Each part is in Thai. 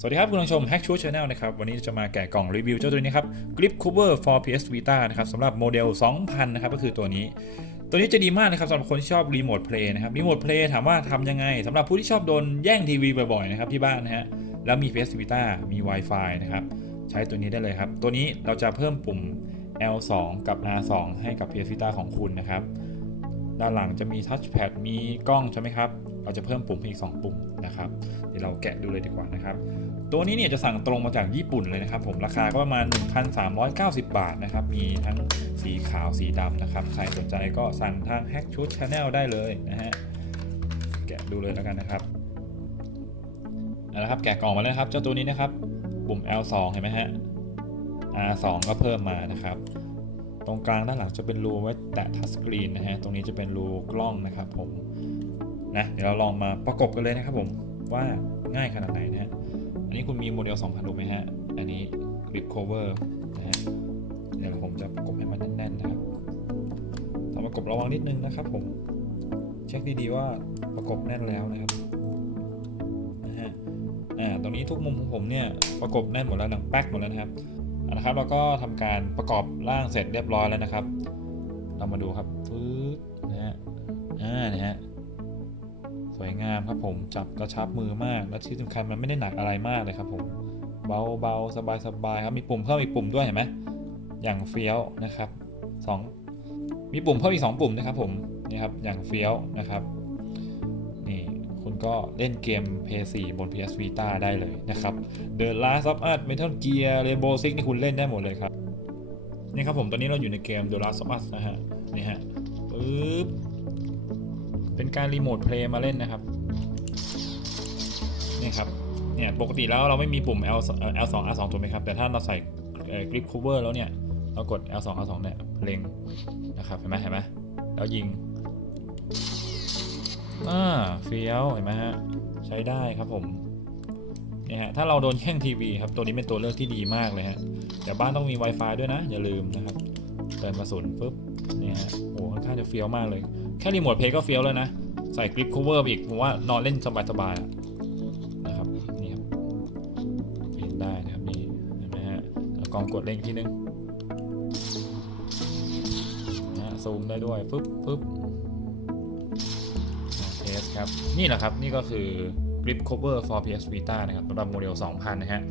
สวัสดีครับคุณผู้ชม Hack Show Channel นะครับ วันนี้จะมาแกะกล่องรีวิวเจ้าตัวนี้ครับ Grip Cover for PS Vita นะครับสำหรับโมเดล 2000 นะครับ ก็คือตัวนี้ ตัวนี้จะดีมากนะครับสำหรับคนที่ชอบรีโมทเพลย์นะครับรีโมทเพลย์ถามว่าทำยังไงสำหรับผู้ที่ชอบโดนแย่งทีวีบ่อยๆนะครับที่บ้านนะฮะแล้วมี PS Vita มี Wi-Fi นะครับใช้ตัวนี้ได้เลยครับ ตัวนี้เราจะเพิ่มปุ่ม L2 กับ R2 ให้กับ PS Vita ของคุณนะครับด้านหลังจะมีทัชแพดมีกล้องใช่ไหมครับ เราจะเพิ่มปุ่มอีก 2 ปุ่มนะครับเดี๋ยวเราแกะดูเลยดีกว่านะครับ ตัวนี้เนี่ยจะสั่งตรงมาจากญี่ปุ่นเลยนะครับ ผมราคาก็ประมาณ 1,390 บาทนะครับ มีทั้งสีขาวสีดำนะครับ ใครสนใจก็สั่งทาง Hack ชุด Channel ได้เลยนะฮะแกะดูเลยแล้วกันนะครับเอาละครับแกะกล่องมาแล้วครับเจ้าตัวนี้นะครับ ปุ่ม L2 เห็นไหมฮะ R2 ก็เพิ่มมานะครับตรงกลางด้านหลังจะเป็นรูไว้แตะทัชสกรีนนะฮะ ตรงนี้จะเป็นรูกล้องนะครับผม นะเดี๋ยวเราลองมาประกบกันเลยนะครับผมว่าง่ายขนาดไหนนะฮะอันนี้คุณมีโมเดล2000ถูกไหมฮะ อันนี้ Grip Cover นะฮะเดี๋ยวผมจะประกบให้มันแน่นๆนะครับทำประกบระวังนิดนึงนะครับผมเช็คดีๆว่าประกบแน่นแล้วนะครับนะฮะอ่าตรงนี้ทุกมุมของผมเนี่ยประกบแน่นหมดแล้วดังแป๊กหมดแล้วนะครับเอาละครับเราก็ทำการประกอบร่างเสร็จเรียบร้อยแล้วนะครับ เรามาดูครับฟืดนะฮะอ่านะฮะ สวยงามครับผมจับกระชับมือมาก และที่สำคัญมันไม่ได้หนักอะไรมากเลยครับผมเบาเบาสบายสบายครับมีปุ่มเพิ่มอีกปุ่มด้วยเห็นไหมอย่างเฟี้ยวนะครับสองมีปุ่มเพิ่มอีก 2 ปุ่มนะครับผมนี่ครับอย่างเฟี้ยวนะครับนี่คุณก็เล่นเกม PS4 บน PS Vita ได้เลยนะครับ The Last of Us Metal Gear Rainbow Six นี่คุณเล่นได้หมดเลยครับนี่ครับผมตอนนี้เราอยู่ในเกม The Last of Us นะฮะนี่ฮะปึ๊บ เป็นการรีโมทเพลย์มาเล่นนะครับนี่ครับเนี่ยปกติแล้วเราไม่มีปุ่ม L L2 R2 ถูกไหมครับ แต่ถ้าเราใส่เอ่อ grip cover แล้วเนี่ย เรากด L2 R2 เนี่ยเพลงนะครับ เห็นไหมเห็นไหมแล้วยิงอ่าเฟี้ยวเห็นไหมฮะ ใช้ได้ครับผมเนี่ยฮะถ้าเราโดนแย่งทีวีครับ ตัวนี้เป็นตัวเลือกที่ดีมากเลยฮะ แต่บ้านต้องมี Wi-Fi ด้วยนะ อย่าลืมนะครับเติมกระสุนปุ๊บเนี่ยฮะโอ้ค่อนข้างจะเฟี้ยวมากเลย แค่รีโมทเพย์ก็เฟี้ยวแล้วนะ ใส่กริป cover ไปอีกผมว่านอนเล่นสบายๆนะครับนี่ครับเห็นได้นะครับนี่เห็นไหมฮะแล้วกองกดเล่นทีนึงนะซูมได้ด้วยปึ๊บปึ๊บเทสครับ นี่แหละครับ นี่ก็คือ grip cover for PS Vita นะครับสำหรับโมเดล 2000 นะฮะ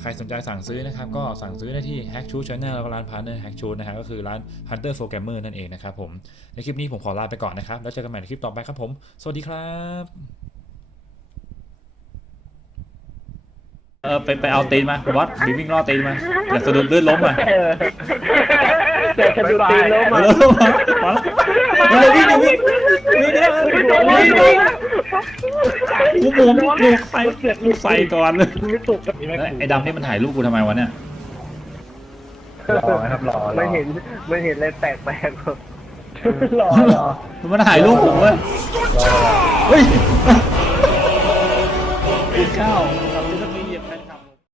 ใครสนใจสั่งซื้อนะครับ ก็สั่งซื้อได้ที่ Hack Shoot Channel แล้วก็ร้าน Partner Hack Shoot นะฮะก็คือร้าน Hunter for Gamer นั่นเองนะครับผม ในคลิปนี้ผมขอลาไปก่อนนะครับ แล้วเจอกันใหม่ในคลิปต่อไปครับผม สวัสดีครับเออไปไปเอาตีนมาวัดบิวิ่งล่อตีนมาอย่าสะดุดลื่นล้มอะเดี๋ยวจะดูตีนล้มมาอะแล้วมาแล้วมาเลยวิ่งวิ่งวิ่งวิ่ง วิ่งวิ่งกูหมุนกูใส่กูใส่ก่อนเลยไม่ตุกกับแล้วไอ้ดำนี่มันถ่ายรูปกูทำไมวะเนี่ยรอครับรอไม่เห็นไม่เห็นอะไรแปลกแปลกรอรอมันถ่ายรูปผมเว้ยเฮ้ยไอ้เก้า